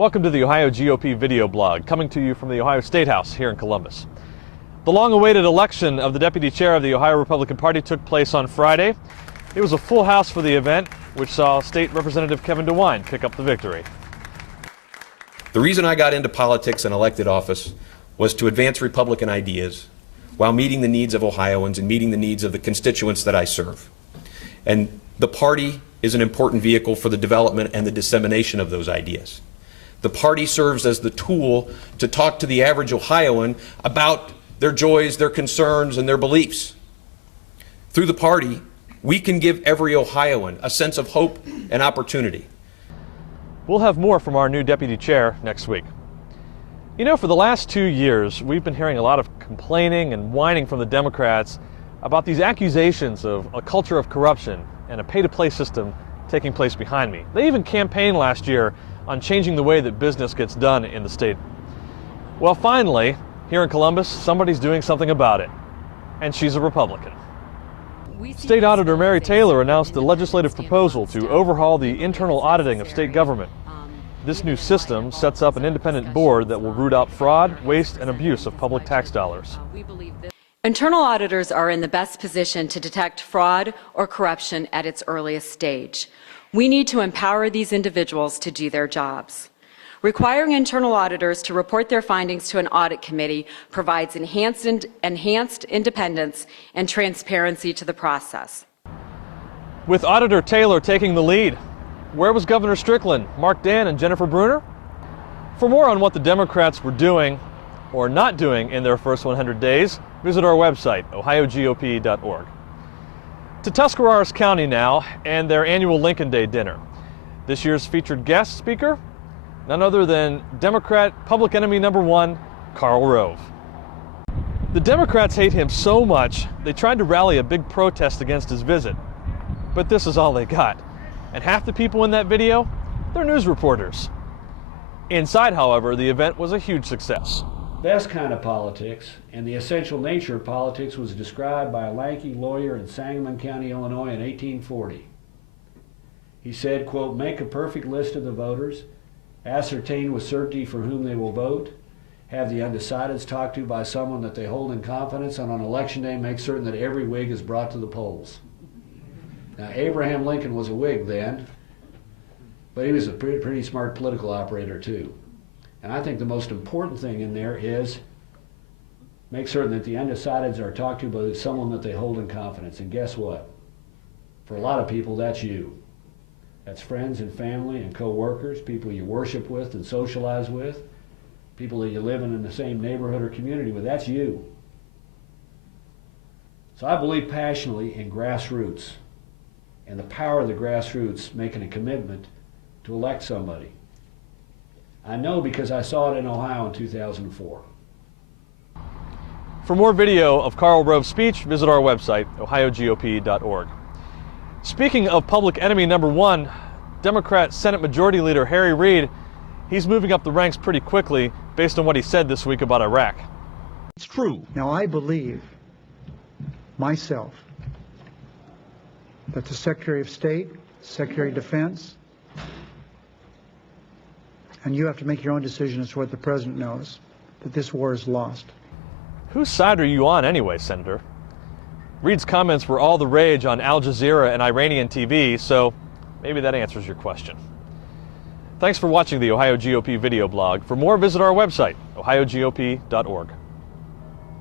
Welcome to the Ohio GOP Video Blog, coming to you from the Ohio State House here in Columbus. The long-awaited election of the deputy chair of the Ohio Republican Party took place on Friday. It was a full house for the event, which saw State Representative Kevin DeWine pick up the victory. The reason I got into politics and elected office was to advance Republican ideas while meeting the needs of Ohioans and meeting the needs of the constituents that I serve. And the party is an important vehicle for the development and the dissemination of those ideas. The party serves as the tool to talk to the average Ohioan about their joys, their concerns, and their beliefs. Through the party, we can give every Ohioan a sense of hope and opportunity. We'll have more from our new deputy chair next week. You know, for the last 2 years, we've been hearing a lot of complaining and whining from the Democrats about these accusations of a culture of corruption and a pay-to-play system taking place behind me. They even campaigned last year on changing the way that business gets done in the state. Well, finally, here in Columbus, somebody's doing something about it, and she's a Republican. State Auditor Mary Taylor announced a legislative proposal to overhaul the internal auditing of state government. This new system sets up an independent board that will root out fraud, waste, and abuse of public tax dollars. Internal auditors are in the best position to detect fraud or corruption at its earliest stage. We need to empower these individuals to do their jobs. Requiring internal auditors to report their findings to an audit committee provides enhanced independence and transparency to the process. With Auditor Taylor taking the lead, where was Governor Strickland, Mark Dan, and Jennifer Bruner? For more on what the Democrats were doing or not doing in their first 100 days, visit our website, ohiogop.org. To Tuscarawas County now and their annual Lincoln Day dinner. This year's featured guest speaker, none other than Democrat public enemy number one, Karl Rove. The Democrats hate him so much, they tried to rally a big protest against his visit. But this is all they got. And half the people in that video, they're news reporters. Inside, however, the event was a huge success. Best kind of politics and the essential nature of politics was described by a lanky lawyer in Sangamon County, Illinois in 1840. He said, quote, "Make a perfect list of the voters, ascertain with certainty for whom they will vote, have the undecideds talked to by someone that they hold in confidence, and on election day make certain that every Whig is brought to the polls." Now, Abraham Lincoln was a Whig then, but he was a pretty smart political operator too. And I think the most important thing in there is make certain that the undecideds are talked to by someone that they hold in confidence. And guess what? For a lot of people, that's you. That's friends and family and co-workers, people you worship with and socialize with, people that you live in the same neighborhood or community with. That's you. So I believe passionately in grassroots and the power of the grassroots making a commitment to elect somebody. I know because I saw it in Ohio in 2004. For more video of Karl Rove's speech, visit our website, ohiogop.org. Speaking of public enemy number one, Democrat Senate Majority Leader Reid, he's moving up the ranks pretty quickly based on what he said this week about Iraq. It's true. Now, I believe myself that the Secretary of State, Secretary of Defense, and you have to make your own decision as to what the President knows, that this war is lost. Whose side are you on anyway, Senator? Reid's comments were all the rage on Al Jazeera and Iranian TV, so maybe that answers your question. Thanks for watching the Ohio GOP Video Blog. For more, visit our website, ohiogop.org.